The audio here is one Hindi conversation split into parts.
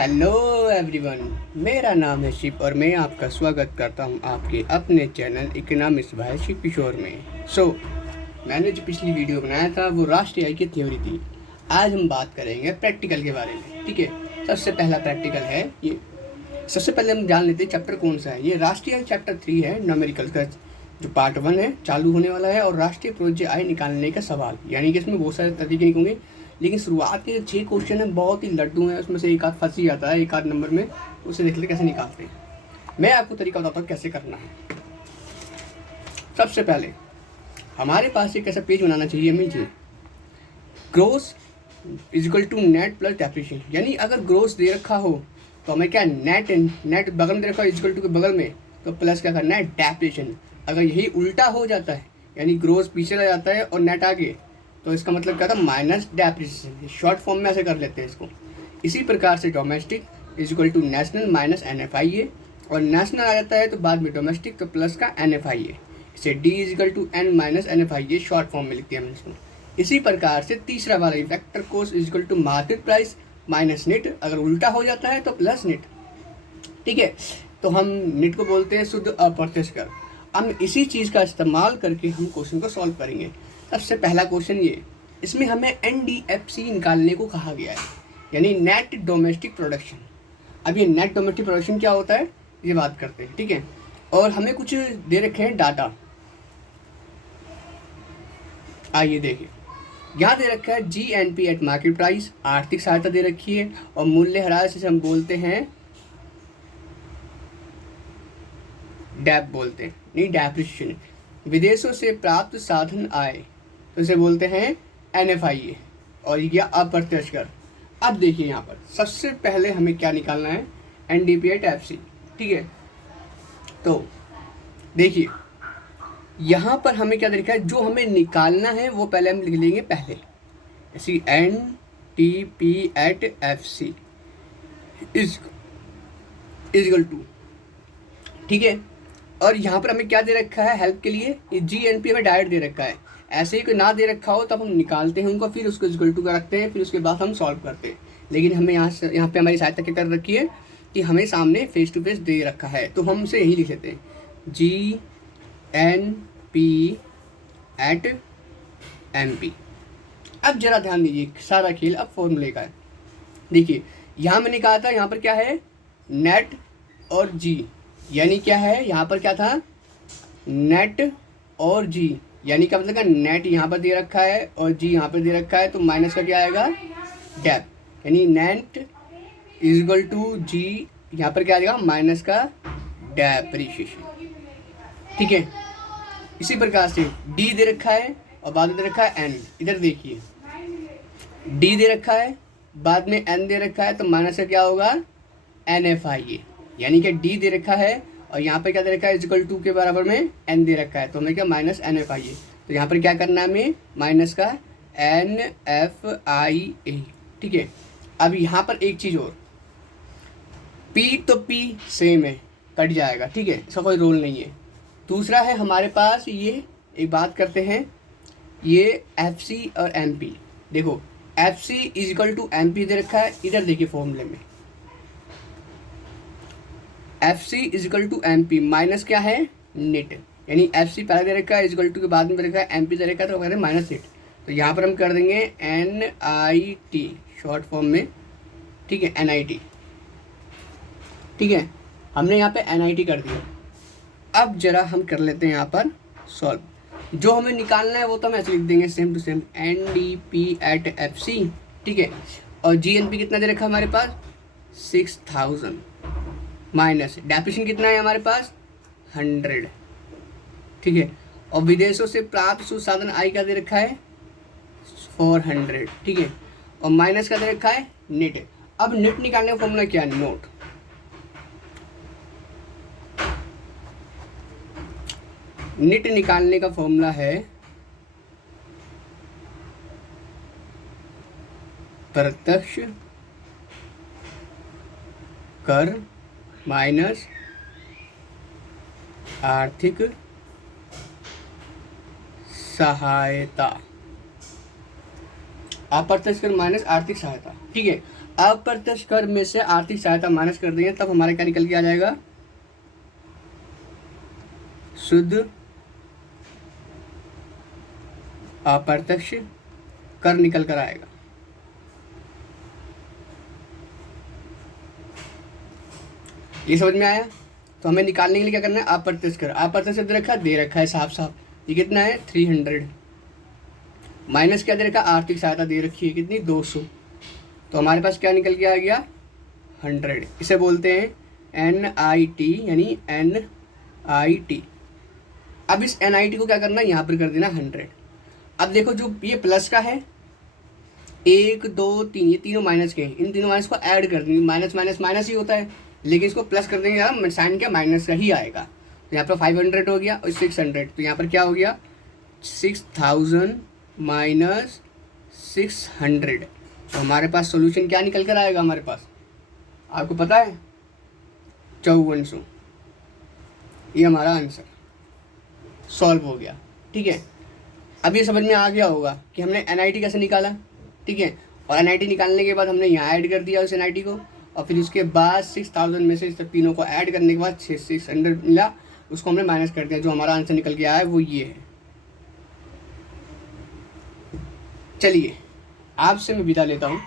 हेलो एवरीवन, मेरा नाम है शिव और मैं आपका स्वागत करता हूं आपके अपने चैनल इकोनॉमिक्स बाय शिव किशोर में। मैंने जो पिछली वीडियो बनाया था वो राष्ट्रीय आय की थ्योरी थी। आज हम बात करेंगे प्रैक्टिकल के बारे में। ठीक है, सबसे पहला प्रैक्टिकल है ये। सबसे पहले हम जान लेते हैं चैप्टर कौन सा है। ये राष्ट्रीय आय चैप्टर 3 है, न्यूमेरिकल का जो पार्ट 1 है चालू होने वाला है। और राष्ट्रीय प्रोज्य आय निकालने का सवाल, यानी कि इसमें बहुत सारे तरीके निकलेंगे, लेकिन शुरुआत के जो 6 क्वेश्चन हैं बहुत ही लड्डू हैं। उसमें से एक आध फंस ही जाता है एक आध नंबर में, उसे देख ले कैसे निकालते हैं। मैं आपको तरीका बताता हूँ कैसे करना है। सबसे पहले हमारे पास एक ऐसा पेज बनाना चाहिए हमें, जी gross is equal to net plus depreciation. यानी अगर ग्रोस दे रखा हो तो हमें क्या नेट बगल में दे रखा हो इजिकल टू के बगल में, तो प्लस क्या करना है डेप्रिसिएशन। अगर यही उल्टा हो जाता है, यानी ग्रोस पीछे रह जाता है और नेट आगे, तो इसका मतलब क्या था माइनस डेप्रिसिएशन। शॉर्ट फॉर्म में ऐसे कर लेते हैं इसको। इसी प्रकार से domestic is equal to national minus NFIA, और नेशनल आ जाता है तो बाद में डोमेस्टिक तो प्लस का NFIA। इसे D is equal to N minus NFIA short form में लिखते हैं हम इसको। इसी प्रकार से तीसरा वाला factor cost is equal to market price minus net. अगर उल्टा हो जाता है तो प्लस नेट। ठीक है, तो हम नेट को बोलते हैं शुद्ध अप्रत्यक्ष कर। हम इसी चीज़ का इस्तेमाल करके हम क्वेश्चन को सॉल्व करेंगे। सबसे पहला क्वेश्चन ये, इसमें हमें NDFC निकालने को कहा गया है, यानी नेट डोमेस्टिक प्रोडक्शन। अब ये नेट डोमेस्टिक प्रोडक्शन क्या होता है ये बात करते हैं। ठीक है, और हमें कुछ दे रखे हैं डाटा। आइए देखिए, यहाँ दे रखा है GNP एट मार्केट प्राइस, आर्थिक सहायता दे रखी है, और मूल्य ह्रास जिसे हम बोलते हैं डैप बोलते हैं, नहीं डेप्रिसिएशन। विदेशों से प्राप्त साधन आय तो इसे बोलते हैं NFIA, और यह अप्रत्यक्ष कर। अब देखिए यहाँ पर सबसे पहले हमें क्या निकालना है, NDP एट FC। ठीक है, तो देखिए यहाँ पर हमें क्या लिखा है, जो हमें निकालना है वो पहले हम लिख लेंगे पहले, ऐसी NDP at FC is equal to. ठीक है, और यहाँ पर हमें क्या दे रखा है हेल्प के लिए, ये GNP हमें डायरेक्ट दे रखा है। ऐसे ही कोई ना दे रखा हो तब हम निकालते हैं उनको, फिर उसको इक्वल टू का रखते हैं, फिर उसके बाद हम सॉल्व करते हैं। लेकिन हमें यहाँ पे हमारी सहायता क्या कर रखी है कि हमें सामने फेस टू फेस दे रखा है, तो हम उसे यही लिख लेते हैं GNP एट MP। अब जरा ध्यान दीजिए, सारा खेल अब फॉर्मूले का है। देखिए यहाँ मैंने कहा था, यहाँ पर क्या है नेट और G, यानी क्या है यहाँ पर क्या था नेट और G, यानी क्या मतलब नेट यहाँ पर दे रखा है और G यहाँ पर दे रखा है, तो माइनस का क्या आएगा डेप, यानी net is equal to G, यहाँ पर क्या आएगा माइनस का डेप्रिसिएशन। ठीक है, इसी प्रकार से D दे रखा है और बाद में दे रखा है N। इधर देखिए D दे रखा है, बाद में N दे रखा है, तो माइनस का क्या होगा NFIA, यानी कि D दे रखा है और यहाँ पर क्या दे रखा है इक्वल टू के बराबर में N दे रखा है, तो हमें क्या माइनस NFIA। तो यहाँ पर क्या करना है हमें माइनस का NFIA। ठीक है, अब यहाँ पर एक चीज़ और, P तो P सेम है, कट जाएगा। ठीक है, इसका कोई रोल नहीं है। दूसरा है हमारे पास ये, एक बात करते हैं, ये FC और MP। देखो FC is equal to MP दे रखा है, इधर देखिए फॉर्मूले में FC is equal to MP minus क्या है नेट, यानी FC पहले दे रखा है इज इक्वल टू के बाद में दे रखा है MP दे रखा है, तो कहते हैं माइनस नेट। तो यहाँ पर हम कर देंगे NIT शॉर्ट फॉर्म में। ठीक है, NIT। ठीक है, हमने यहाँ पे NIT कर दिया। अब जरा हम कर लेते हैं यहाँ पर सॉल्व। जो हमें निकालना है वो तो हम ऐसे लिख देंगे same to same NDP at FC। ठीक है, और GNP कितना दे रखा है हमारे पास 6000, माइनस डेप्रिसिएशन कितना है हमारे पास 100। ठीक है, और विदेशों से प्राप्त सुसाधन आय का दे रखा है 400। ठीक है, और माइनस का दे रखा है नेट। अब नेट निकालने का फॉर्मूला क्या है, नोट नेट निकालने का फॉर्मूला है प्रत्यक्ष कर माइनस आर्थिक सहायता, अप्रत्यक्ष कर माइनस आर्थिक सहायता। ठीक है, अप्रत्यक्ष कर में से आर्थिक सहायता माइनस कर देंगे तब हमारा क्या निकल के आ जाएगा, शुद्ध अप्रत्यक्ष कर निकल कर आएगा। ये समझ में आया? तो हमें निकालने के लिए क्या करना है, अप्रत्यक्ष कर। अप्रत्यक्ष दे रखा है साफ साफ, ये कितना है 300, माइनस क्या दे रखा है, आर्थिक सहायता दे रखी है कितनी 200, तो हमारे पास क्या निकल के आ गया 100। इसे बोलते हैं NIT, यानी NIT। अब इस NIT को क्या करना है, यहाँ पर कर देना 100। अब देखो जो ये प्लस का है 1 2 3, ये तीनों माइनस के हैं, इन तीनों माइनस को ऐड कर देंगे, माइनस माइनस माइनस ही होता है, लेकिन इसको प्लस कर देंगे यार, साइन क्या माइनस का ही आएगा। तो यहाँ पर 500 हो गया और 600, तो यहाँ पर क्या हो गया 6000 माइनस 600। तो हमारे पास सॉल्यूशन क्या निकल कर आएगा, हमारे पास आपको पता है 5400। ये हमारा आंसर सॉल्व हो गया। ठीक है, अब ये समझ में आ गया होगा कि हमने NIT कैसे निकाला। ठीक है, और NIT निकालने के बाद हमने यहाँ ऐड कर दिया उस NIT को, और फिर उसके बाद 6000 में से इस तीनों को ऐड करने के बाद 600 मिला, उसको हमने माइनस कर दिया। जो हमारा आंसर निकल के आया है वो ये है। चलिए आपसे मैं विदा लेता हूँ,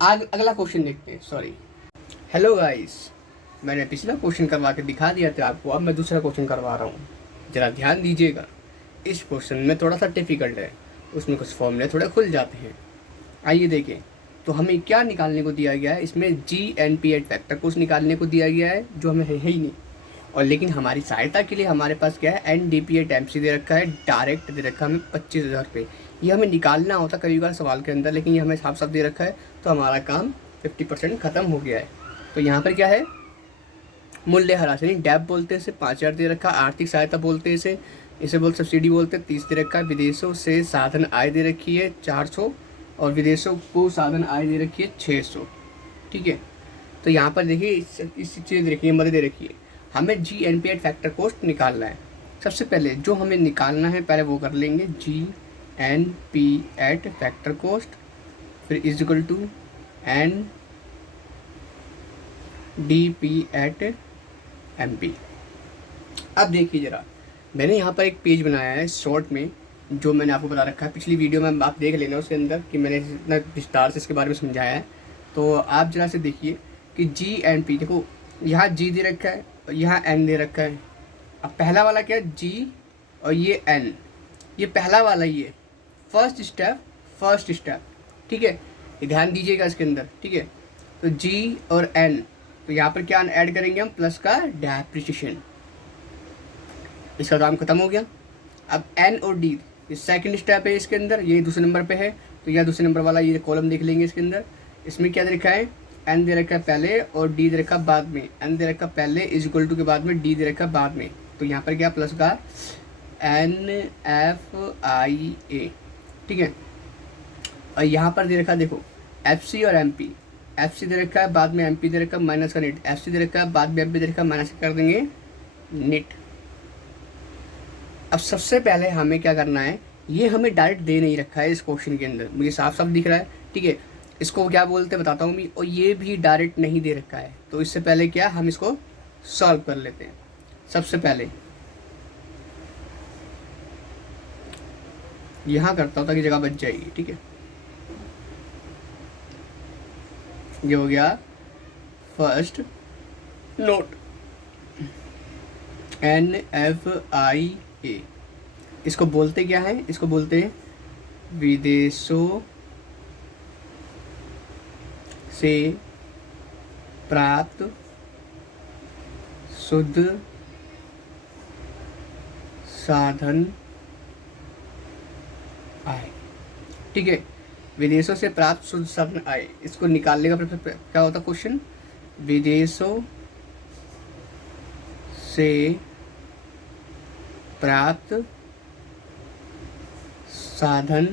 आज अगला क्वेश्चन देखते हैं। सॉरी, हेलो गाइस, मैंने पिछला क्वेश्चन करवा के दिखा दिया था आपको, अब मैं दूसरा क्वेश्चन करवा रहा हूँ, ज़रा ध्यान दीजिएगा। इस क्वेश्चन में थोड़ा सा डिफिकल्ट है, उसमें कुछ फॉर्मूले थोड़े खुल जाते हैं। आइए देखें, तो हमें क्या निकालने को दिया गया है, इसमें GNP8 फैक्टर को निकालने को दिया गया है, जो हमें है ही नहीं। और लेकिन हमारी सहायता के लिए हमारे पास क्या है, NDP8 MC दे रखा है, डायरेक्ट दे रखा है हमें 25,000 रुपये। ये हमें निकालना होता कभी बार सवाल के अंदर, लेकिन ये हमें साफ साफ दे रखा है, तो हमारा काम 50% ख़त्म हो गया है। तो यहाँ पर क्या है, मूल्य ह्रास यानी डैप बोलते हैं इसे, 5000 दे रखा है। आर्थिक सहायता बोलते हैं इसे बोलते सब्सिडी बोलते हैं, 30 दे रखा है। विदेशों से साधन आय दे रखी है 400, और विदेशों को साधन आय दे रखी है 600। ठीक है, तो यहाँ पर देखिए इस चीज़ दे रखी है, मदद दे रखी है। हमें GNP8 फैक्टर कॉस्ट निकालना है। सबसे पहले जो हमें निकालना है पहले वो कर लेंगे, GNP8 फैक्टर कॉस्ट, फिर is equal to NDP8 MP। अब देखिए ज़रा, मैंने यहाँ पर एक पेज बनाया है शॉर्ट में, जो मैंने आपको बता रखा है, पिछली वीडियो में आप देख लेना उसके अंदर कि मैंने इतना विस्तार से इसके बारे में समझाया है। तो आप जरा से देखिए कि GNP, देखो यहाँ G दे रखा है और यहाँ N दे रखा है। अब पहला वाला क्या है, G और ये N, ये पहला वाला ही है, फर्स्ट स्टेप। ठीक है, ये ध्यान दीजिएगा इसके अंदर। ठीक है, तो G और N, तो यहाँ पर क्या ऐड करेंगे हम, प्लस का डेप्रिसिएशन, इसका काम खत्म हो गया। अब N और D, ये सेकंड स्टेप है इसके अंदर, ये दूसरे नंबर पे है, तो यह दूसरे नंबर वाला ये कॉलम देख लेंगे इसके अंदर। इसमें क्या दे रखा है, N दे रखा है पहले और D दे रखा बाद में, N दे रखा पहले इज इक्वल टू के बाद में D दे रखा बाद में, तो यहाँ पर क्या प्लस का NFIA। ठीक है, और यहाँ पर दे रखा देखो FC और MP, FC दे रखा है बाद में MP दे रखा माइनस का नेट, FC दे रखा है बाद में MP दे रखा माइनस कर देंगे नेट। अब सबसे पहले हमें क्या करना है, ये हमें डायरेक्ट दे नहीं रखा है इस क्वेश्चन के अंदर, मुझे साफ साफ दिख रहा है। ठीक है, इसको क्या बोलते हैं बताता हूँ मैं, और ये भी डायरेक्ट नहीं दे रखा है। तो इससे पहले क्या, हम इसको सॉल्व कर लेते हैं। सबसे पहले यहाँ करता हूँ ताकि जगह बच जाएगी। ठीक है, ये हो गया फर्स्ट नोट NFIA। इसको बोलते क्या है, इसको बोलते हैं विदेशों से प्राप्त शुद्ध साधन आय। ठीक है, विदेशों से प्राप्त शुद्ध साधन आय, इसको निकालने का क्या होता क्वेश्चन, विदेशों से प्राप्त साधन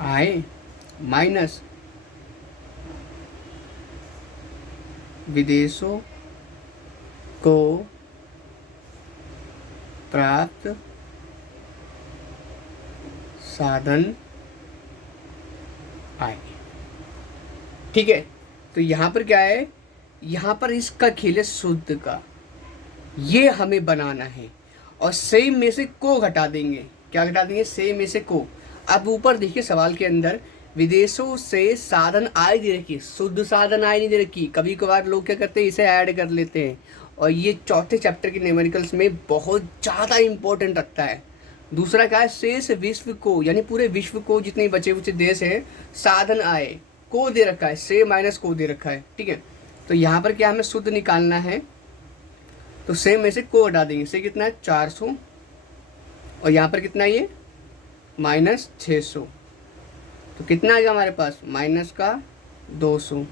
आय माइनस विदेशों को प्राप्त साधन आय। ठीक है। तो यहाँ पर क्या है, यहाँ पर इसका खेल है शुद्ध का, ये हमें बनाना है। और सेम में से को घटा देंगे, क्या घटा देंगे, सेम में से को। अब ऊपर देखिए सवाल के अंदर विदेशों से साधन आय दे रखी, शुद्ध साधन आय नहीं दे रखी। कभी कभार लोग क्या करते हैं, इसे ऐड कर लेते हैं, और ये चौथे चैप्टर के न्यूमेरिकल्स में बहुत ज़्यादा इंपॉर्टेंट रखता है। दूसरा क्या है, शेष विश्व को, यानी पूरे विश्व को जितने बचे कुछ देश हैं, साधन आय को दे रखा है, से माइनस को दे रखा है। ठीक है, तो यहाँ पर क्या हमें शुद्ध निकालना है, तो से में से को हटा देंगे। से कितना है 400, और यहाँ पर कितना है ये -600, तो कितना आ गया हमारे पास, माइनस का 200।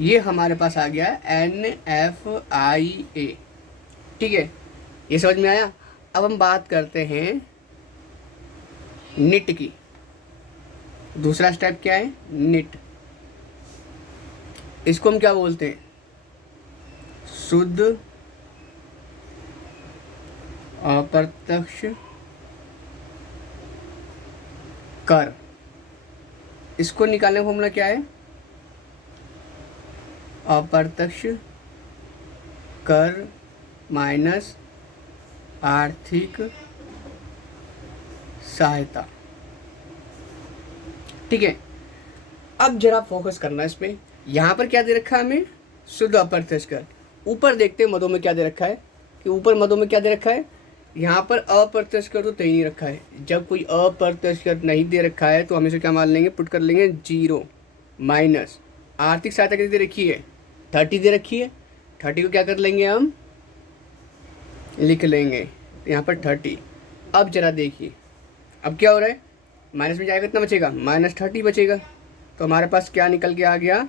ये हमारे पास आ गया NFIA। ठीक है, ये समझ में आया। अब हम बात करते हैं निट की। दूसरा स्टेप क्या है, निट। इसको हम क्या बोलते हैं, शुद्ध अप्रत्यक्ष कर। इसको निकालने का फॉर्मूला क्या है, अप्रत्यक्ष कर माइनस आर्थिक सहायता। ठीक है, अब जरा फोकस करना इस पे। यहाँ पर क्या दे रखा है हमें, शुद्ध अप्रत्यक्ष कर। ऊपर देखते हैं मदों में क्या दे रखा है, कि ऊपर मदों में क्या दे रखा है, यहाँ पर अप्रत्यक्ष कर तो तय नहीं रखा है। जब कोई अप्रत्यक्ष कर नहीं दे रखा है तो हम इसे क्या मान लेंगे, पुट कर लेंगे 0 माइनस आर्थिक सहायता कितनी दे रखी है, 30 दे रखी है। 30 को क्या कर लेंगे, हम लिख लेंगे यहाँ पर 30। अब जरा देखिए अब क्या हो रहा है, माइनस में जाएगा कितना बचेगा, -30 बचेगा। तो हमारे पास क्या निकल के आ गया,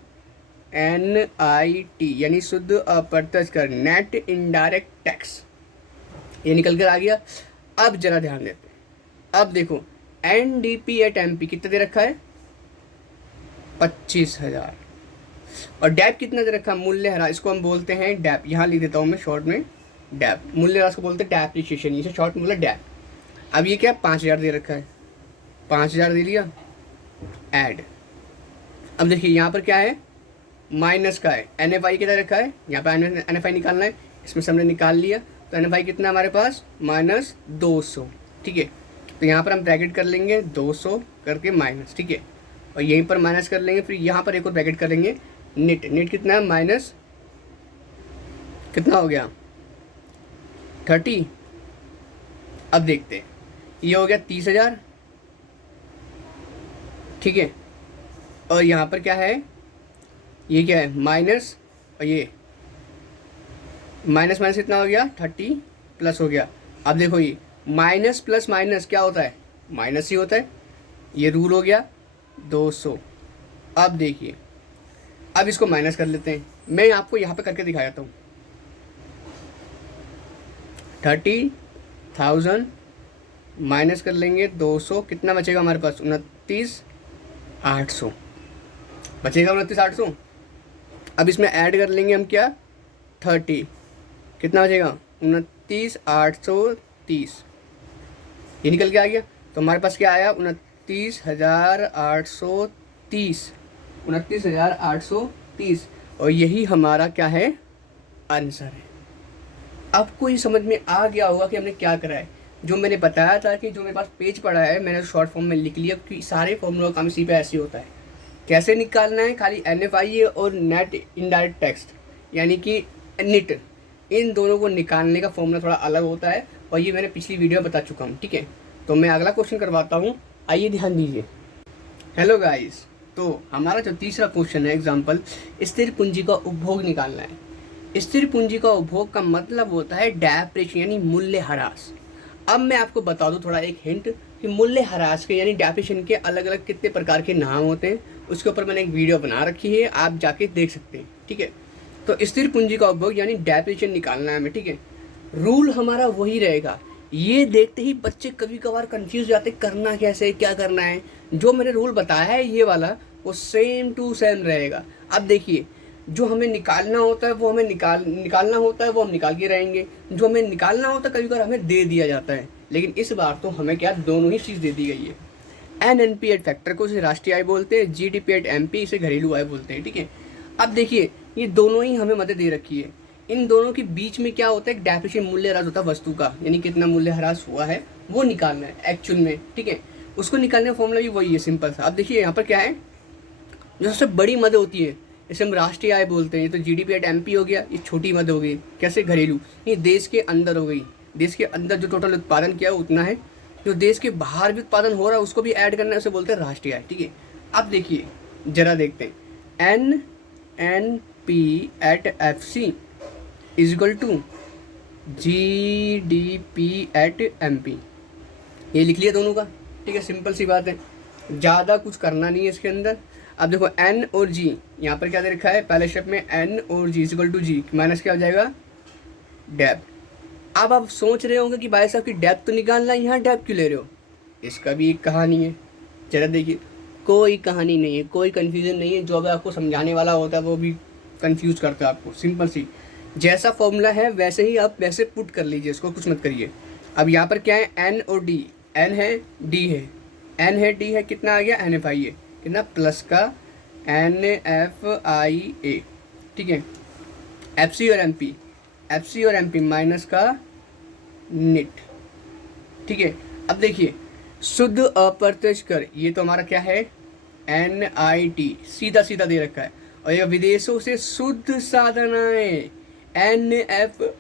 NIT यानी शुद्ध अप्रत्यक्ष कर, नेट इनडायरेक्ट टैक्स, ये निकल कर आ गया। अब जरा ध्यान देते हैं, अब देखो NDP एट MP कितना दे रखा है, 25,000। और डैप कितना दे रखा है, मूल्य ह्रास, इसको हम बोलते हैं डैप। यहाँ लिख देता हूँ मैं शॉर्ट में, डैप मूल्य ह्रास को बोलते हैं डेप्रिसिएशन, इसे शॉर्ट मतलब डैप। अब ये क्या 5,000 दे रखा है, 5,000 दे लिया, ऐड। अब देखिए यहाँ पर क्या है, माइनस का है, NFI कितना रखा है, यहाँ पर NFI निकालना है, इसमें से हमने निकाल लिया। तो NFI कितना हमारे पास, -200। ठीक है, तो यहाँ पर हम ब्रैकेट कर लेंगे 200 करके माइनस। ठीक है, और यहीं पर माइनस कर लेंगे, फिर यहाँ पर एक और ब्रैकेट करेंगे, नेट। नेट कितना है, माइनस कितना हो गया 30। अब देखते हैं, ये हो गया 30,000। ठीक है, और यहाँ पर क्या है, ये क्या है माइनस, और ये माइनस माइनस कितना हो गया 30 प्लस हो गया। अब देखो ये माइनस प्लस माइनस क्या होता है, माइनस ही होता है, ये रूल हो गया 200। अब देखिए, अब इसको माइनस कर लेते हैं, मैं आपको यहाँ पे करके दिखा जाता हूँ। 30,000 माइनस कर लेंगे 200, कितना बचेगा हमारे पास, 29,800 बचेगा, 29,800। अब इसमें ऐड कर लेंगे हम क्या, 30, कितना बचेगा 29,830, ये निकल के आ गया। तो हमारे पास क्या आया, 29,830, 29,830, और यही हमारा क्या है, आंसर है। आपको ये समझ में आ गया होगा कि हमने क्या करा है। जो मैंने बताया था कि जो मेरे पास पेज पड़ा है मैंने शॉर्ट फॉर्म में लिख लिया, क्योंकि सारे फॉर्मूला काम इसी पे ऐसे होता है। कैसे निकालना है, खाली NFI और नेट इनडायरेक्ट टैक्स यानी कि निट, इन दोनों को निकालने का फॉर्मूला थोड़ा अलग होता है, और ये मैंने पिछली वीडियो में बता चुका हूँ। ठीक है, तो मैं अगला क्वेश्चन करवाता हूँ, आइए ध्यान दीजिए। हेलो गाइस, तो हमारा जो तीसरा क्वेश्चन है एग्जाम्पल, स्थिर पूंजी का उपभोग निकालना है। स्थिर पूंजी का उपभोग का मतलब होता है डेप्रिसिएशन यानी मूल्य ह्रास। अब मैं आपको बता दूं थोड़ा एक हिंट कि मूल्य ह्रास के यानी डेप्रिसिएशन के अलग अलग कितने प्रकार के नाम होते हैं, उसके ऊपर मैंने एक वीडियो बना रखी है, आप जाके देख सकते हैं। ठीक है, तो स्थिर पूंजी का उपभोग यानी डेप्रिसिएशन निकालना है हमें। ठीक है, रूल हमारा वही रहेगा। ये देखते ही बच्चे कभी कभार कंफ्यूज जाते, करना कैसे, क्या करना है। जो मैंने रूल बताया है ये वाला, वो सेम टू सेम रहेगा। अब देखिए, जो हमें निकालना होता है वो हमें निकालना होता है, वो हम निकाल के रहेंगे। जो हमें निकालना होता है कभी कभार हमें दे दिया जाता है, लेकिन इस बार तो हमें क्या, दोनों ही चीज़ दे दी गई है। NNP एट फैक्टर को इसे राष्ट्रीय आय बोलते हैं, GDP एट MP इसे घरेलू आय बोलते हैं, ठीक है। अब देखिए ये दोनों ही हमें मदद दे रखी है, इन दोनों के बीच में क्या होता है, डेप्रिसिएशन मूल्य ह्रास होता है वस्तु का, यानी कितना मूल्य ह्रास हुआ है वो निकालना है एक्चुअल में, ठीक है। उसको निकालने का फॉर्मूला भी वही है, सिंपल सा। अब देखिए यहाँ पर क्या है, जो सबसे बड़ी मद होती है इसे हम राष्ट्रीय आय बोलते हैं, ये तो GDP एट MP हो गया, ये छोटी मद हो गई, कैसे घरेलू, ये देश के अंदर हो गई, देश के अंदर जो टोटल उत्पादन किया उतना है, जो देश के बाहर भी उत्पादन हो रहा है उसको भी ऐड करना है, उसे बोलते हैं राष्ट्रीय आय, ठीक है। अब देखिए जरा देखते हैं, NNP at FC is equal to GDP at MP, ये लिख लिया दोनों का, ठीक है, सिंपल सी बात है, ज़्यादा कुछ करना नहीं है इसके अंदर। अब देखो N और G, यहाँ पर क्या दे रखा है, पहले स्टेप में N और G equal to G minus क्या हो जाएगा, डेप्थ। अब आप सोच रहे होंगे कि भाई साहब की डेप्थ तो निकालना है, यहाँ डेप्थ क्यों ले रहे हो, इसका भी एक कहानी है, जरा देखिए। कोई कहानी नहीं है, कोई कन्फ्यूज़न नहीं है, जो भी आपको समझाने वाला होता है वो भी कन्फ्यूज़ करता है आपको, सिंपल सी, जैसा फॉर्मूला है वैसे ही आप वैसे पुट कर लीजिए, इसको कुछ मत करिए। अब यहाँ पर क्या है, N और D, N है D है, N है D है, कितना आ गया NFI है, कितना प्लस का NFIA, ठीक है। FC और MP, FC और MP माइनस का निट, ठीक है। अब देखिए शुद्ध अप्रत्यक्ष कर, ये तो हमारा क्या है NIT, सीधा सीधा दे रखा है, और ये विदेशों से शुद्ध साधन आए NFIA,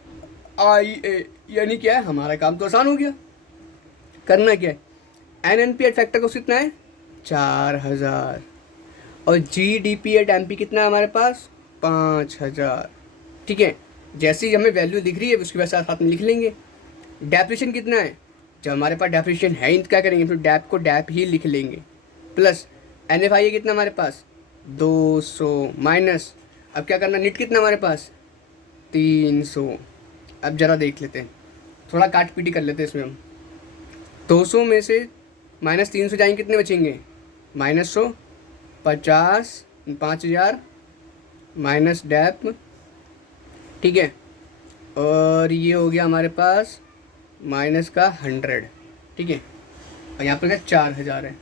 यानी क्या है, हमारा काम तो आसान हो गया। करना क्या है, NNP एट फैक्टर को कितना है 4000, और GDP एट MP कितना है हमारे पास 5000, ठीक है। जैसे ही हमें वैल्यू दिख रही है उसके बाद साथ में लिख लेंगे। डेप्रिसिएशन कितना है, जब हमारे पास डेप्रिसिएशन है ही तो क्या करेंगे, फिर डेप को डेप ही लिख लेंगे, प्लस NFIA कितना हमारे पास 200 माइनस, अब क्या करना, निट कितना हमारे पास 300। अब ज़रा देख लेते हैं, थोड़ा काट पीटी कर लेते हैं इसमें हम, 200 में से माइनस 300 जाएंगे, कितने बचेंगे -100, 50, 5000 माइनस डेप, ठीक है, और ये हो गया हमारे पास माइनस का 100, ठीक है, और यहाँ पर क्या 4000 है।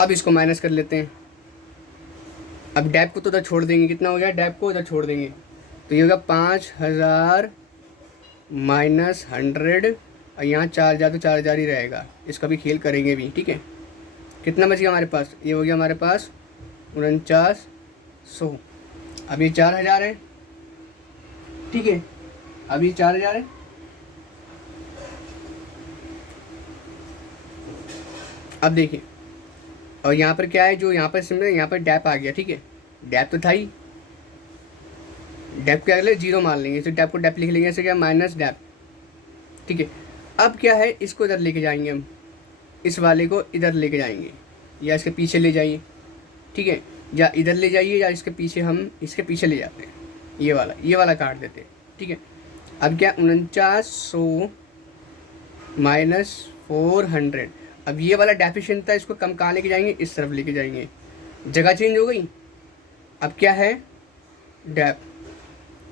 अब इसको माइनस कर लेते हैं, अब डेप को तो उधर छोड़ देंगे, कितना हो गया, डेप को उधर छोड़ देंगे, तो ये होगा 5000 माइनस 100, और यहाँ 4000 तो 4000 ही रहेगा, इसका भी खेल करेंगे भी, ठीक है। कितना बच गया हमारे पास, ये हो गया हमारे पास 4900, अब ये 4000 है, ठीक है, अब ये 4000 है। अब देखिए, और यहाँ पर क्या है, जो यहाँ पर सिंबल, यहाँ पर डैप आ गया, ठीक है, डैप तो था ही, डैप क्या ले 0 मान लेंगे, तो डैप को डैप लिख लेंगे, ऐसे क्या माइनस डैप, ठीक है। अब क्या है, इसको इधर लेके जाएंगे हम, इस वाले को इधर लेके जाएंगे, या इसके पीछे ले जाइए, ठीक है, या इधर ले जाइए, या इसके पीछे, हम इसके पीछे ले जाते हैं, ये वाला काट देते हैं, ठीक है। अब क्या 4900 माइनस 400, अब ये वाला डेफिशिएंट था, इसको कम कहाँ लेके जाएंगे, इस तरफ लेके जाएंगे, जगह चेंज हो गई। अब क्या है, डेप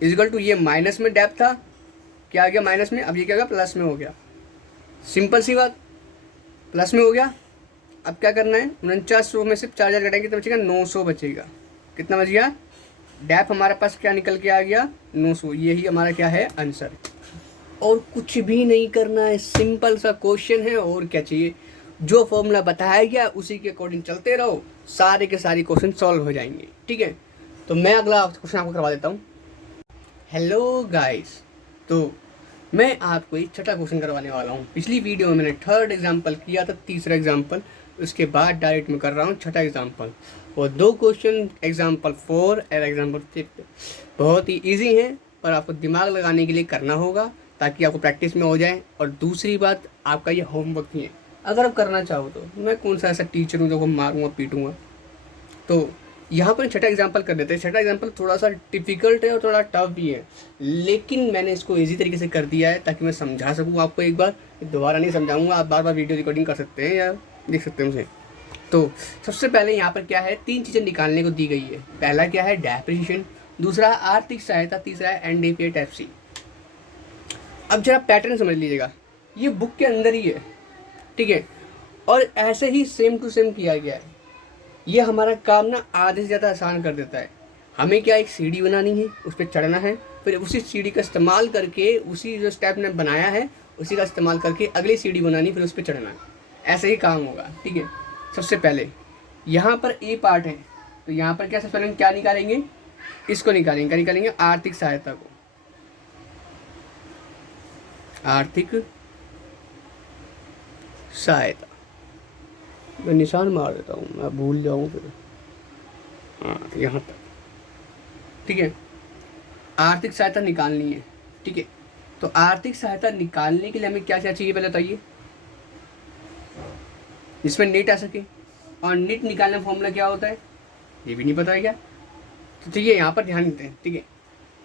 इक्वल टू, ये माइनस में डेप था, क्या आ गया माइनस में, अब ये क्या हो गया प्लस में हो गया, सिंपल सी बात, प्लस में हो गया। अब क्या करना है, 4900 में सिर्फ 4000 घटाएंगे तो बचेगा 900 बचेगा, कितना बच गया, डेप हमारे पास क्या निकल के आ गया 900, यही हमारा क्या है आंसर, और कुछ भी नहीं करना है, सिंपल सा क्वेश्चन है, और क्या चाहिए, जो फॉर्मूला बताया गया उसी के अकॉर्डिंग चलते रहो, सारे के सारे क्वेश्चन सॉल्व हो जाएंगे, ठीक है। तो मैं अगला क्वेश्चन आपको करवा देता हूँ। हेलो गाइस, तो मैं आपको एक छठा क्वेश्चन करवाने वाला हूँ। पिछली वीडियो में मैंने थर्ड एग्जाम्पल किया था, तीसरा एग्जाम्पल, उसके बाद डायरेक्ट में कर रहा हूँ छठा एग्जाम्पल, और 2 क्वेश्चन एग्जाम्पल 4 और एग्जाम्पल 5 बहुत ही ईजी हैं, पर आपको दिमाग लगाने के लिए करना होगा ताकि आपको प्रैक्टिस में हो जाए। और दूसरी बात, आपका ये होमवर्क नहीं है, अगर आप करना चाहो तो, मैं कौन सा ऐसा टीचर हूँ जो को मारूंगा पीटूंगा। तो यहाँ पर छठा एग्जाम्पल कर देते हैं। छठा एग्जाम्पल थोड़ा सा डिफ़िकल्ट है और थोड़ा टफ भी है, लेकिन मैंने इसको ईजी तरीके से कर दिया है ताकि मैं समझा सकूँ आपको। एक बार दोबारा नहीं समझाऊंगा, आप बार बार वीडियो रिकॉर्डिंग कर सकते हैं या देख सकते हैं मुझे। तो सबसे पहले यहाँ पर क्या है, 3 चीज़ें निकालने को दी गई है। पहला क्या है, डेप्रिसिएशन, दूसरा आर्थिक सहायता, तीसरा है NDP एट FC। अब जरा पैटर्न समझ लीजिएगा, ये बुक के अंदर ही है, ठीक है, और ऐसे ही सेम टू सेम किया गया है। ये हमारा काम ना आधे से ज़्यादा आसान कर देता है। हमें क्या एक सीढ़ी बनानी है, उस पर चढ़ना है, फिर उसी सीढ़ी का इस्तेमाल करके उसी जो स्टेप ने बनाया है उसी का इस्तेमाल करके अगली सीढ़ी बनानी, फिर उस पर चढ़ना है। ऐसे ही काम होगा, ठीक है। सबसे पहले यहाँ पर ए पार्ट है, तो यहाँ पर क्या सबसे पहले हम क्या निकालेंगे, इसको निकालेंगे। क्या निकालेंगे, आर्थिक सहायता को। आर्थिक सहायता, मैं निशान मार देता हूँ, मैं भूल जाऊँ फिर। हाँ, यहाँ तक, ठीक है। आर्थिक सहायता निकालनी है, ठीक है। तो आर्थिक सहायता निकालने के लिए हमें क्या क्या चाहिए पहले बताइए, जिसमें नेट आ सके। और नेट निकालने का फॉर्मूला क्या होता है ये भी नहीं पता है क्या, तो ठीक है, यहाँ पर ध्यान देते हैं, ठीक है।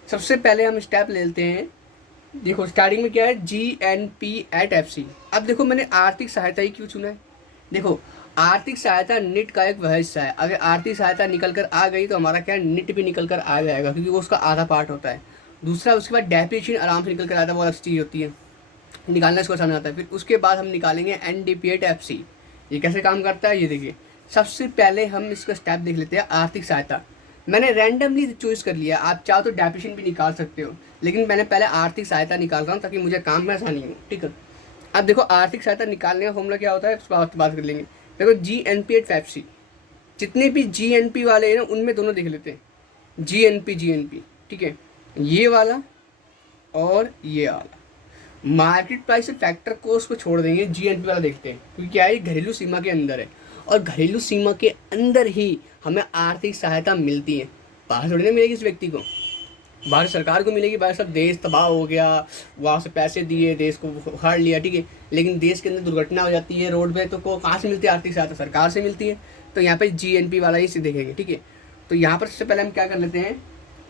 सबसे पहले हम स्टेप ले लेते हैं। देखो स्टार्टिंग में क्या है, GNP@FC। अब देखो मैंने आर्थिक सहायता ही क्यों चुना है, देखो आर्थिक सहायता निट का एक वह हिस्सा है। अगर आर्थिक सहायता निकल कर आ गई तो हमारा क्या निट भी निकल कर आ जाएगा, क्योंकि वो उसका आधा पार्ट होता है। दूसरा उसके बाद डेप्रिसिएशन आराम से निकल कर आता है, वो अलग चीज़ होती है, निकालना इसको आसान आता है। फिर उसके बाद हम निकालेंगे NDP@FC। ये कैसे काम करता है ये देखिए। सबसे पहले हम इसका स्टेप देख लेते हैं, आर्थिक सहायता। मैंने रैंडमली चॉइस कर लिया, आप चाहो तो डेप्रिसिएशन भी निकाल सकते हो, लेकिन मैंने पहले आर्थिक सहायता निकाल रहा हूँ ताकि मुझे काम में आसानी हो, ठीक है। अब देखो आर्थिक सहायता निकालने का फॉर्मूला क्या होता है, उस पर बात कर लेंगे। देखो GNP@FC, जितने भी GNP वाले हैं ना उनमें दोनों देख लेते हैं, GNP, ठीक है, ये वाला और ये वाला। मार्केट प्राइस और फैक्टर कोस्ट को छोड़ देंगे, GNP वाला देखते हैं, क्योंकि क्या है घरेलू सीमा के अंदर है, और घरेलू सीमा के अंदर ही हमें आर्थिक सहायता मिलती है। बाहर थोड़ी ना मिलेगी इस व्यक्ति को, बाहर सरकार को मिलेगी। बाहर सब देश तबाह हो गया, वहाँ से पैसे दिए, देश को उखाड़ लिया, ठीक है, लेकिन देश के अंदर दुर्घटना हो जाती है रोड पे, तो को कहाँ से मिलती है आर्थिक सहायता, सरकार से मिलती है। तो यहाँ पे GNP वाला ही देखेंगे, ठीक है। तो यहाँ पर सबसे पहले हम क्या कर लेते हैं,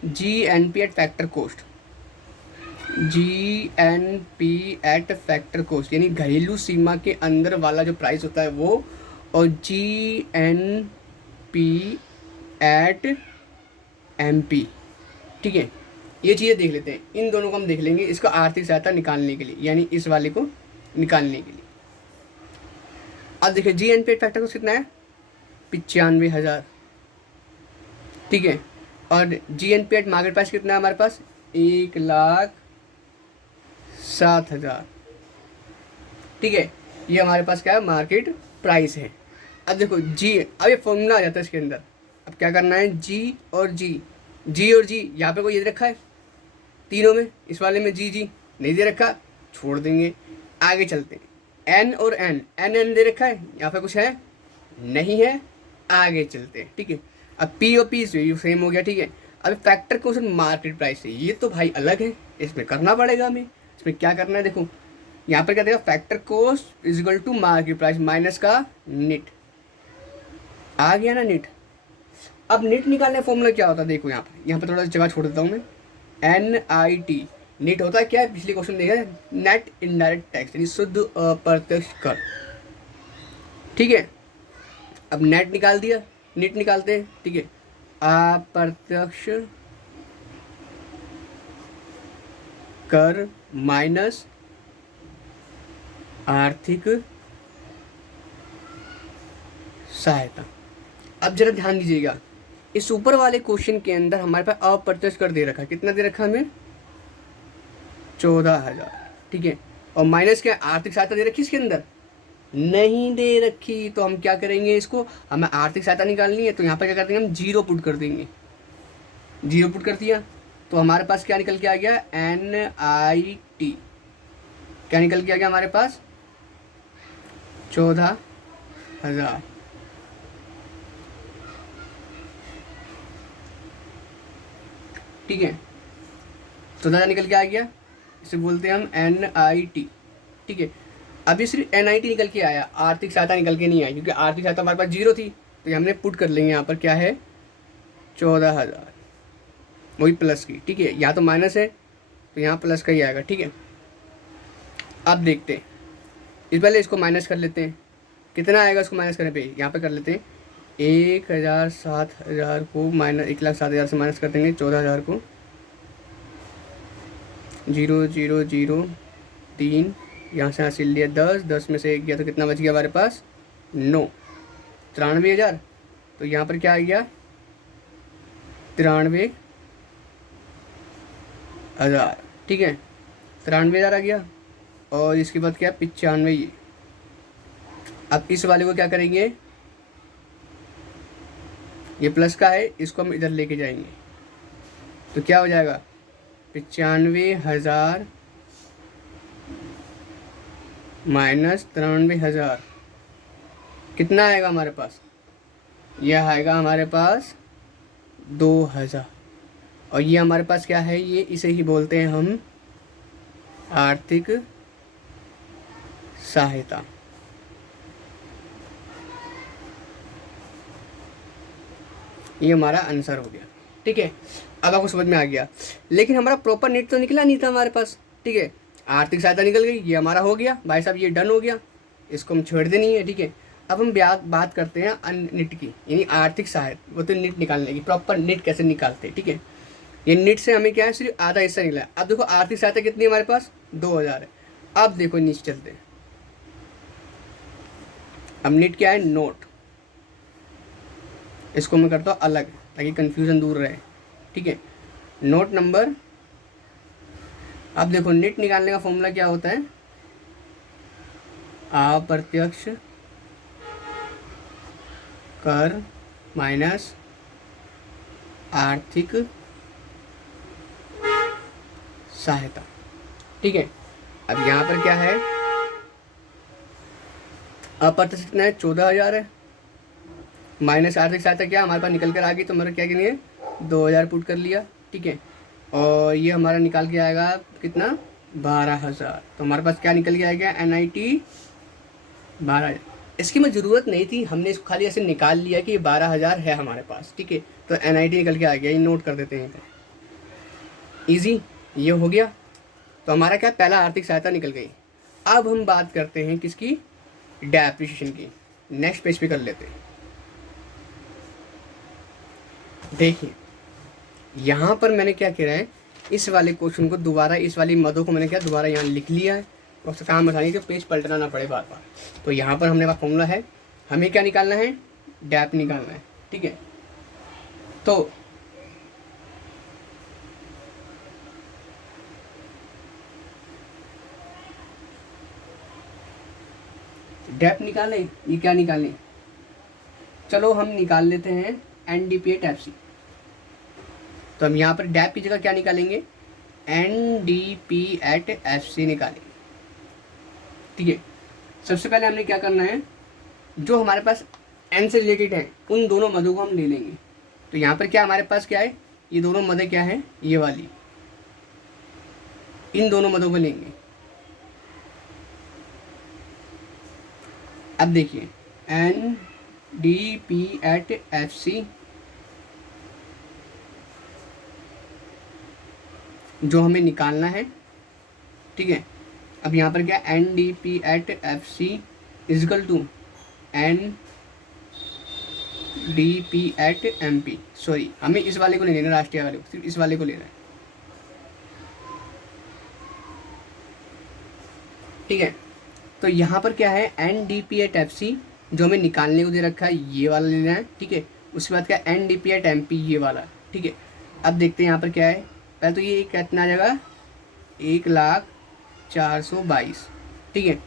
GNP@फैक्टर कोस्ट, GNP@फैक्टर कोस्ट यानी घरेलू सीमा के अंदर वाला जो प्राइस होता है वो, और GNP@MP, ठीक है। ये चीज़ें देख लेते हैं, इन दोनों को हम देख लेंगे इसको आर्थिक सहायता निकालने के लिए, यानी इस वाले को निकालने के लिए। अब देखिए GNP@फैक्टर कोस्ट कितना है, 95,000, ठीक है। और GNP@मार्केट प्राइस कितना है हमारे पास, 1,07,000, ठीक है। ये हमारे पास क्या है, मार्केट प्राइस है। अब देखो अब ये फॉर्मूला आ जाता है इसके अंदर। अब क्या करना है, G और G यहाँ पे कोई ये दे रखा है तीनों में, इस वाले में G नहीं दे रखा, छोड़ देंगे, आगे चलते हैं। N और N दे रखा है, यहाँ पे कुछ है नहीं है, आगे चलते हैं, ठीक है। अब P और P सेम हो गया, ठीक है। अब फैक्टर को मार्केट प्राइस है, ये तो भाई अलग है, इसमें करना पड़ेगा हमें। इसमें क्या करना है, देखो यहाँ पर क्या देगा, factor cost is equal to market price minus का नेट, आ गया ना नेट। अब नेट निकालने का फॉर्मूला क्या होता है, देखो यहाँ पर थोड़ा जगह छोड़ देता हूँ मैं। NIT नेट होता है क्या है, पिछले क्वेश्चन देखा है, नेट इनडायरेक्ट टैक्स यानी शुद्ध अप्रत्यक्ष कर, ठीक है। अब नेट निकाल दिया, नेट निकालते हैं, ठीक है। अप्रत्यक्ष कर माइनस आर्थिक सहायता। अब जरा ध्यान दीजिएगा, इस ऊपर वाले क्वेश्चन के अंदर हमारे पास अप्रत्यक्ष कर दे रखा है, कितना दे रखा है हमें, 14,000, ठीक है। और माइनस क्या, आर्थिक सहायता दे रखी इसके अंदर नहीं दे रखी, तो हम क्या करेंगे, इसको हमें आर्थिक सहायता निकालनी है, तो यहाँ पर क्या कर देंगे, हम 0 पुट कर देंगे। 0 पुट कर दिया तो हमारे पास क्या निकल के आ गया, NIT क्या निकल के आ गया हमारे पास, 14,000, ठीक है। 14,000 निकल के आ गया, इसे बोलते हैं हम NIT, ठीक है। अभी सिर्फ NIT निकल के आया, आर्थिक सहायता निकल के नहीं आई, क्योंकि आर्थिक सहायता हमारे पास 0 थी, तो ये हमने पुट कर लेंगे। यहाँ पर क्या है, 14,000 वही प्लस की, ठीक है। यहाँ तो माइनस है तो यहाँ प्लस का ही आएगा, ठीक है। अब देखते हैं, इस पहले इसको माइनस कर लेते हैं, कितना आएगा इसको माइनस करने पे, यहाँ पे कर लेते हैं 1,07,000 को माइनस 1,07,000 से माइनस कर देंगे 14,000 को, 0,0,0,3 यहाँ से हासिल लिया 10 में से 1 गया तो कितना बच गया हमारे पास, 9, 93,000। तो यहाँ पर क्या आ गया, 93,000, ठीक है, 93,000 आ गया। और इसके बाद क्या, 95 ये। अब इस वाले को क्या करेंगे, ये प्लस का है, इसको हम इधर लेके जाएंगे, तो क्या हो जाएगा, 95,000 माइनस 93,000, कितना आएगा हमारे पास, यह आएगा हमारे पास 2,000। और ये हमारे पास क्या है, ये इसे ही बोलते हैं हम आर्थिक सहायता। ये हमारा आंसर हो गया, ठीक है। अब आपको समझ में आ गया, लेकिन हमारा प्रॉपर नेट तो निकला नहीं था हमारे पास, ठीक है। आर्थिक सहायता निकल गई, ये हमारा हो गया भाई साहब, ये डन हो गया, इसको हम छोड़ देनी है, ठीक है। अब हम बात करते हैं अननिट की, यानी आर्थिक सहायता, वो तो निट निकालने की, प्रॉपर निट कैसे निकालते हैं, ठीक है। ये निट से हमें क्या है, सिर्फ आधा हिस्सा निकला है। अब देखो आर्थिक सहायता कितनी है हमारे पास, 2,000 है। अब देखो नीचे चलते हैं, अब निट क्या है, नोट, इसको मैं करता हूँ अलग ताकि कंफ्यूजन दूर रहे, ठीक है। नोट नंबर, अब देखो निट निकालने का फॉर्मूला क्या होता है, अप्रत्यक्ष कर माइनस आर्थिक सहायता, ठीक है। अब यहाँ पर क्या है, अप्रत्यक्ष कितना है, 14,000 है, माइनस आर्थिक सहायता क्या हमारे पास निकल कर आ गई, तो हमारा क्या करनी है, 2,000 पुट कर लिया, ठीक है। और ये हमारा निकाल के आएगा कितना, 12,000। तो हमारे पास क्या निकल के आएगा, NIT 12,000। इसकी मैं ज़रूरत नहीं थी, हमने इसको खाली ऐसे निकाल लिया कि ये 12,000 है हमारे पास, ठीक है। तो NIT निकल के आ गया, ये नोट कर देते हैं, ईजी, ये हो गया। तो हमारा क्या, पहला आर्थिक सहायता निकल गई। अब हम बात करते हैं किसकी, डेप्रिसिएशन की। नेक्स्ट पेज पे कर लेते हैं। देखिए यहाँ पर मैंने क्या किया है, इस वाले क्वेश्चन को दोबारा, इस वाली मदों को मैंने क्या दोबारा यहाँ लिख लिया है, और काम आसानी से पेज पलटना ना पड़े बार बार। तो यहाँ पर हमने पास फॉर्मूला है, हमें क्या निकालना है, डैप निकालना है, ठीक है। तो डैप निकालें, ये क्या निकालें, चलो हम निकाल लेते हैं NDP@FC। तो हम यहाँ पर डैप की जगह क्या निकालेंगे, NDP@FC निकालेंगे, ठीक है। सबसे पहले हमने क्या करना है, जो हमारे पास n से रिलेटेड है उन दोनों मदों को हम ले लेंगे। तो यहाँ पर क्या हमारे पास क्या है, ये दोनों मदें क्या है, ये वाली, इन दोनों मदों को लेंगे। अब देखिए NDP@FC जो हमें निकालना है, ठीक है। अब यहाँ पर क्या, NDP@FC is equal to NDP@MP, sorry हमें इस वाले को नहीं लेना, राष्ट्रीय वाले को, सिर्फ इस वाले को लेना है, ठीक है। तो यहाँ पर क्या है, NDP@FC जो हमें निकालने को दे रखा है, ये वाला लेना है, ठीक है। उसके बाद क्या, NDP@MP ये वाला, ठीक है। अब देखते हैं यहाँ पर क्या है, पहले तो ये कितना आ जाएगा, 1,04,22, ठीक है।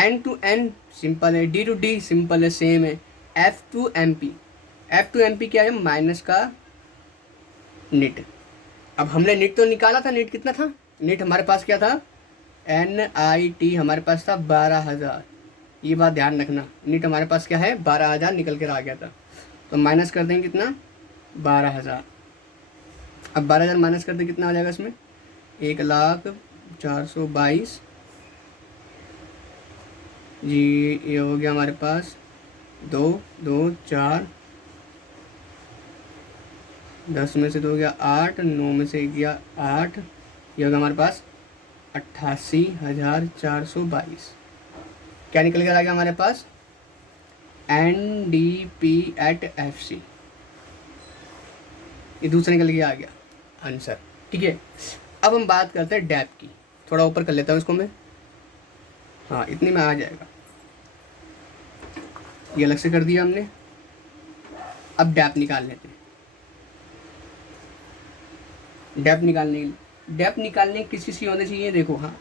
N to N सिंपल है, D to D सिंपल है, सेम है। F to MP क्या है, माइनस का निट। अब हमने निट तो निकाला था, निट कितना था, निट हमारे पास क्या था, NIT हमारे पास था 12,000, ये बात ध्यान रखना, निट हमारे पास क्या है, 12,000 निकल कर आ गया था। तो माइनस कर देंगे कितना, 12,000। अब 12,000 माइनस कर दे, कितना आ जाएगा इसमें, 1,04,22 जी, ये हो गया हमारे पास 2, 2, 4, 10 में से 2 गया 8, 9 में से गया 8, ये होगा हमारे पास 88,422। क्या निकल कर आ गया हमारे पास, NDP@FC, ये दूसरा निकल के आ गया आंसर, ठीक है। अब हम बात करते हैं डैप की, थोड़ा ऊपर कर लेता हूँ इसको मैं, हाँ इतनी में आ जाएगा। ये अलग से कर दिया हमने। अब डेप निकाल लेते हैं। डेप निकालने किस किस की होनी चाहिए, देखो हाँ,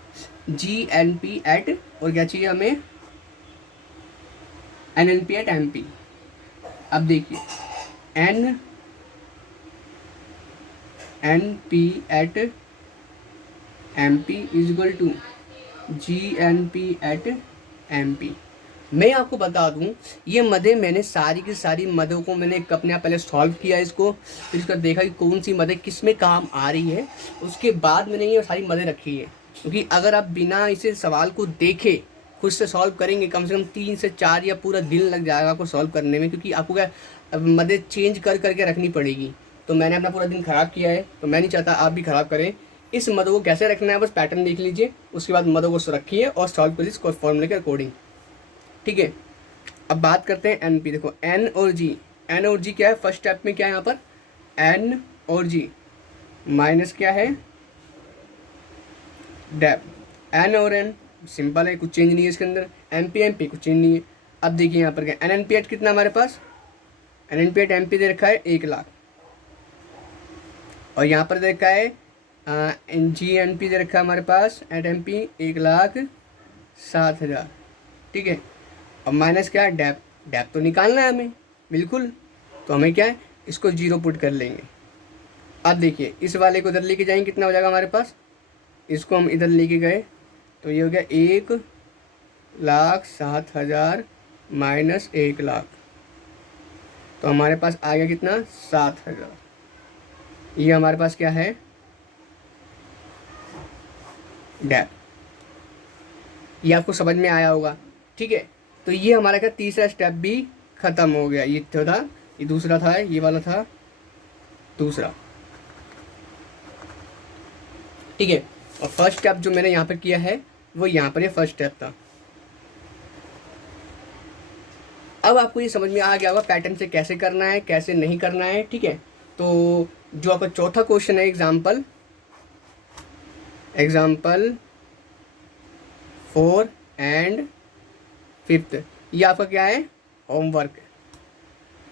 GNP एट, और क्या चाहिए हमें, NNP एट MP। अब देखिए NNP at MP is equal to GNP at MP। मैं आपको बता दूं, ये मदें मैंने सारी की सारी मदों को मैंने अपने आप पहले सॉल्व किया इसको, फिर इसका देखा कि कौन सी मदें किस में काम आ रही है, उसके बाद मैंने ये सारी मदें रखी है। क्योंकि अगर आप बिना इसे सवाल को देखे खुद से सॉल्व करेंगे, कम से कम 3 से 4 या पूरा दिन लग जाएगा आपको सॉल्व करने में, क्योंकि आपको क्या मदें चेंज कर करके रखनी पड़ेगी। तो मैंने अपना पूरा दिन ख़राब किया है, तो मैं नहीं चाहता आप भी ख़राब करें। इस मदों को कैसे रखना है बस पैटर्न देख लीजिए, उसके बाद मदों को रखिए और सॉल्व करिए इसको फॉर्मूले के अकॉर्डिंग। ठीक है, अब बात करते हैं NP। देखो N और G क्या है, फर्स्ट स्टेप में क्या है यहाँ पर, N और G माइनस क्या है, डेप। N और N सिंपल है, कुछ चेंज नहीं है इसके अंदर। MP कुछ चेंज नहीं है। अब देखिए यहाँ पर क्या, NNP एट कितना हमारे पास, NNP एट MP दे रखा है 1 लाख, और यहाँ पर दे रखा है GNP दे रखा है हमारे पास एट MP 1,07,000। ठीक है, अब माइनस क्या है, डेप तो निकालना है हमें बिल्कुल, तो हमें क्या है, इसको 0 पुट कर लेंगे। अब देखिए इस वाले को इधर लेके जाएंगे, कितना हो जाएगा हमारे पास, इसको हम इधर लेके गए तो ये हो गया 1,07,000 माइनस 1 लाख, तो हमारे पास आ गया कितना, 7,000। ये हमारे पास क्या है, डेप। ये आपको समझ में आया होगा। ठीक है, तो ये हमारा क्या, तीसरा स्टेप भी ख़त्म हो गया। ये था, ये दूसरा था, ये वाला था दूसरा। ठीक है, और फर्स्ट स्टेप जो मैंने यहाँ पर किया है वो यहाँ पर ये फर्स्ट स्टेप था। अब आपको ये समझ में आ गया होगा पैटर्न से कैसे करना है कैसे नहीं करना है। ठीक है, तो जो आपका चौथा क्वेश्चन है, एग्जाम्पल 4 एंड 5, ये आपका क्या है, होमवर्क।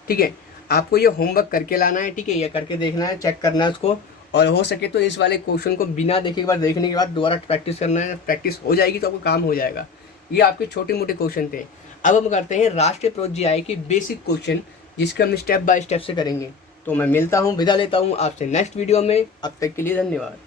ठीक है, आपको ये होमवर्क करके लाना है। ठीक है, ये करके देखना है, चेक करना है उसको, और हो सके तो इस वाले क्वेश्चन को बिना देखे के बाद देखने के बाद दोबारा प्रैक्टिस करना है। प्रैक्टिस हो जाएगी तो आपको काम हो जाएगा। ये आपके छोटे मोटे क्वेश्चन थे। अब हम करते हैं राष्ट्रीय प्रोत GI के बेसिक क्वेश्चन, जिसके हम स्टेप बाय स्टेप से करेंगे। तो मैं मिलता हूँ, विदा लेता हूँ आपसे नेक्स्ट वीडियो में। अब तक के लिए धन्यवाद।